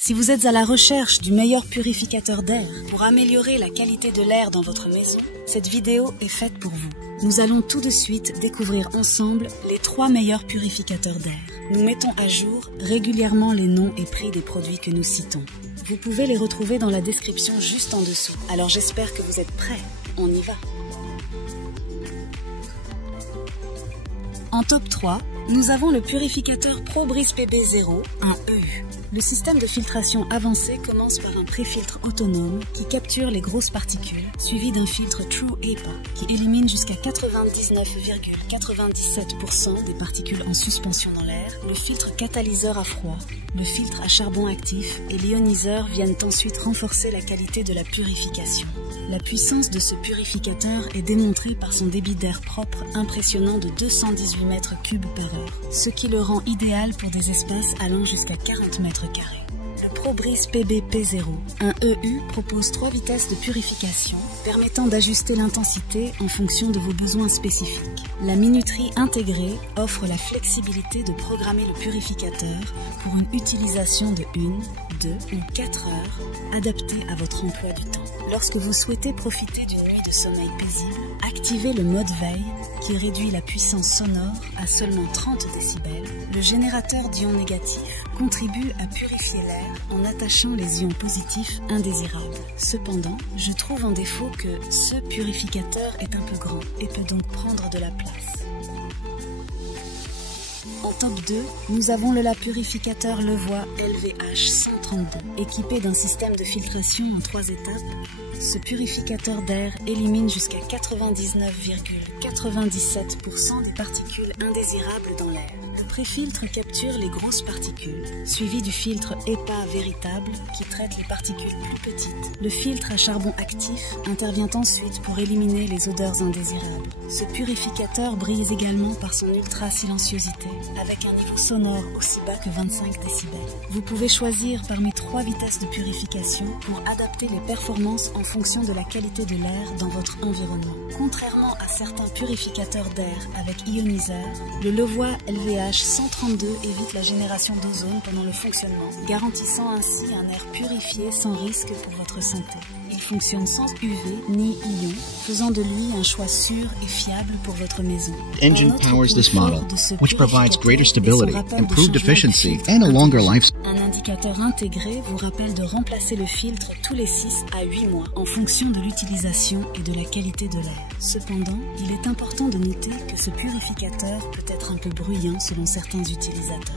Si vous êtes à la recherche du meilleur purificateur d'air pour améliorer la qualité de l'air dans votre maison, cette vidéo est faite pour vous. Nous allons tout de suite découvrir ensemble les 3 meilleurs purificateurs d'air. Nous mettons à jour régulièrement les noms et prix des produits que nous citons. Vous pouvez les retrouver dans la description juste en dessous. Alors j'espère que vous êtes prêts. On y va. En top 3, nous avons le purificateur ProBreeze PB0, un EU. Le système de filtration avancé commence par un pré-filtre autonome qui capture les grosses particules, suivi d'un filtre True HEPA qui élimine jusqu'à 99,97% des particules en suspension dans l'air. Le filtre catalyseur à froid, le filtre à charbon actif et l'ioniseur viennent ensuite renforcer la qualité de la purification. La puissance de ce purificateur est démontrée par son débit d'air propre impressionnant de 218 mètres cubes par heure, ce qui le rend idéal pour des espaces allant jusqu'à 40 mètres carrés. Le ProBreeze PB P0, un EU, propose 3 vitesses de purification permettant d'ajuster l'intensité en fonction de vos besoins spécifiques. La minuterie intégrée offre la flexibilité de programmer le purificateur pour une utilisation de 1, 2 ou 4 heures adaptée à votre emploi du temps. Lorsque vous souhaitez profiter d'une nuit de sommeil paisible, activez le mode veille qui réduit la puissance sonore à seulement 30 décibels. Le générateur d'ions négatifs contribue à purifier l'air en attachant les ions positifs indésirables. Cependant, je trouve en défaut que ce purificateur est un peu grand et peut donc prendre de la place. En top 2, nous avons le purificateur Levoix LVH132. Équipé d'un système de filtration en 3 étapes, ce purificateur d'air élimine jusqu'à 99,97% des particules indésirables dans l'air. Le préfiltre capture les grosses particules, suivi du filtre HEPA véritable qui traite les particules plus petites. Le filtre à charbon actif intervient ensuite pour éliminer les odeurs indésirables. Ce purificateur brille également par son ultra-silenciosité, avec un niveau sonore aussi bas que 25 décibels. Vous pouvez choisir parmi 3 vitesses de purification pour adapter les performances en fonction de la qualité de l'air dans votre environnement. Contrairement à certains purificateurs d'air avec ioniseur, le Levoix LVH132 évite la génération d'ozone pendant le fonctionnement, garantissant ainsi un air purifié sans risque pour votre santé. Il fonctionne sans UV ni ion, faisant de lui un choix sûr et fiable pour votre maison. The engine powers this model, which provides greater stability, improved efficiency, and a longer lifespan. Un indicateur intégré vous rappelle de remplacer le filtre tous les 6 à 8 mois en fonction de l'utilisation et de la qualité de l'air. Cependant, il est important de noter que ce purificateur peut être un peu bruyant selon certains utilisateurs.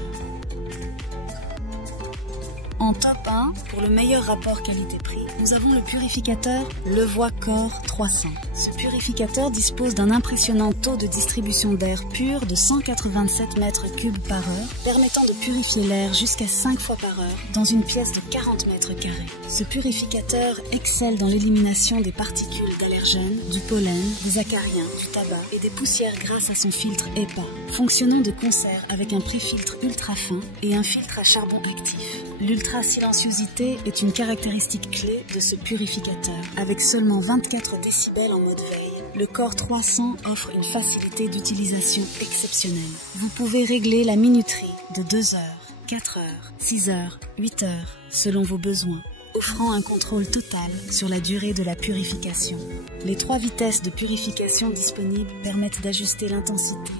En top 1, pour le meilleur rapport qualité-prix, nous avons le purificateur Levoix Core 300. Ce purificateur dispose d'un impressionnant taux de distribution d'air pur de 187 mètres cubes par heure, permettant de purifier l'air jusqu'à 5 fois par heure dans une pièce de 40 mètres carrés. Ce purificateur excelle dans l'élimination des particules d'allergènes, du pollen, des acariens, du tabac et des poussières grâce à son filtre HEPA, fonctionnant de concert avec un pré-filtre ultra fin et un filtre à charbon actif. L'ultra-silenciosité est une caractéristique clé de ce purificateur. Avec seulement 24 décibels en mode veille, le Core 300 offre une facilité d'utilisation exceptionnelle. Vous pouvez régler la minuterie de 2 heures, 4 heures, 6 heures, 8 heures, selon vos besoins, offrant un contrôle total sur la durée de la purification. Les 3 vitesses de purification disponibles permettent d'ajuster l'intensité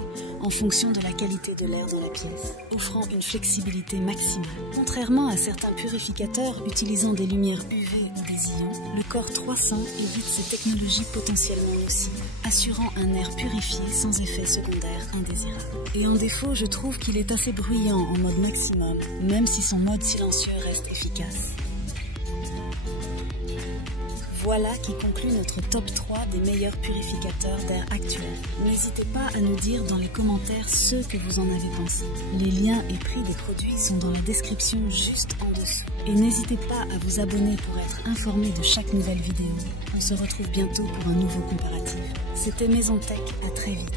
en fonction de la qualité de l'air dans la pièce, offrant une flexibilité maximale. Contrairement à certains purificateurs utilisant des lumières UV ou des ions, le Core 300 évite ces technologies potentiellement nocives, assurant un air purifié sans effet secondaire indésirable. Et en défaut, je trouve qu'il est assez bruyant en mode maximum, même si son mode silencieux reste efficace. Voilà qui conclut notre top 3 des meilleurs purificateurs d'air actuels. N'hésitez pas à nous dire dans les commentaires ce que vous en avez pensé. Les liens et prix des produits sont dans la description juste en dessous. Et n'hésitez pas à vous abonner pour être informé de chaque nouvelle vidéo. On se retrouve bientôt pour un nouveau comparatif. C'était Maison Tech, à très vite.